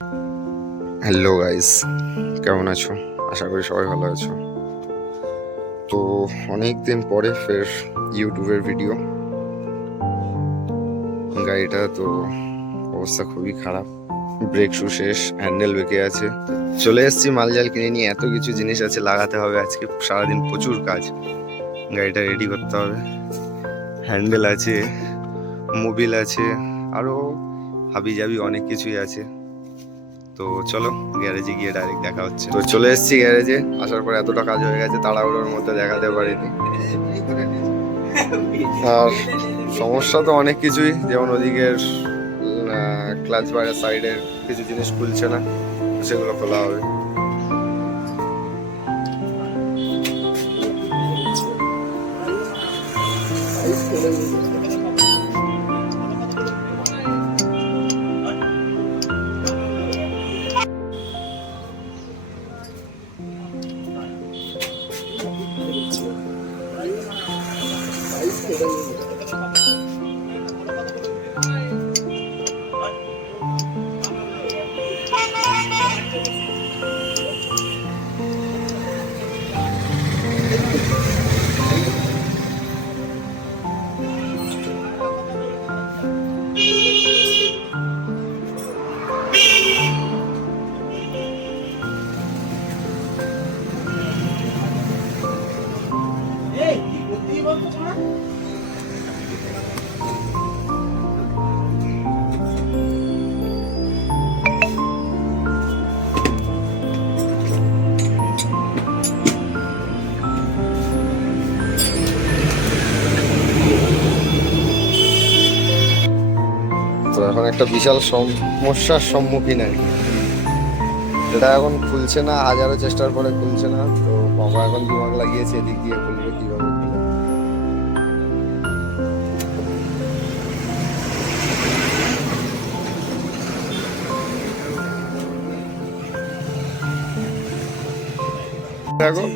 Hello guys, কেমন আছো? আশা করি সবাই ভালো আছো। তো অনেক দিন পরে ফের ইউটিউবের ভিডিও। গাড়িটা তো অবস্থা খুবই খারাপ, ব্রেক শু শেষ, হ্যান্ডেল বেঁকে আছে। চলে এসেছি মালজাল কিনে নিয়ে, এত কিছু জিনিস আছে লাগাতে হবে। আজকে সারাদিন প্রচুর কাজ, গাড়িটা রেডি করতে হবে। হ্যান্ডেল আছে, মোবিল আছে, আরও হাবি জাবি অনেক কিছুই আছে। তো চলো গ্যারেজে গিয়ে ডাইরেক্ট দেখা হচ্ছে। তো চলে এসেছি গ্যারেজে, আসার পর এতটা কাজ হয়ে গেছে, তাড়াহুড়োর মধ্যে দেখাতে পারিনি। আর সমস্যা তো অনেক কিছুই, যেমন ওদিকের ক্লাচ বারের সাইডের কিছু জিনিস খুলছে না, সেগুলো খোলা হবে। তো এখন একটা বিশাল সমস্যার সম্মুখীন আর কি, যেটা এখন খুলছে না, হাজারো চেষ্টার পরে খুলছে না। তো বাবা এখন দিমাগ লাগিয়েছে এদিক দিয়ে খুলবে কিভাবে খুলবে। দেখো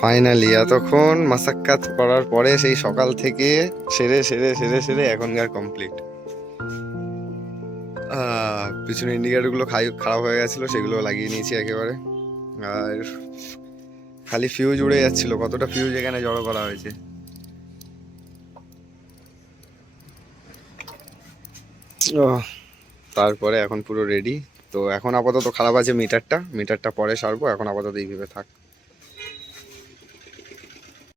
ফাইনালি এতক্ষণ মাসাক্কাত করার পরে সেই সকাল থেকে সেরে সেরে সেরে সেরে এখনকার কমপ্লিট। পিছনে ইন্ডিকেটরগুলো খারাপ হয়ে গেছিলো, সেগুলো লাগিয়ে নিয়েছি একেবারে। আর খালি ফিউজ উড়ে যাচ্ছিল, কতটা ফিউজ এখানে জড়ো করা হয়েছে। তারপরে এখন পুরো রেডি। তো এখন আপাতত খারাপ আছে মিটারটা পরে সারবো, এখন আপাতত এইভাবে থাক।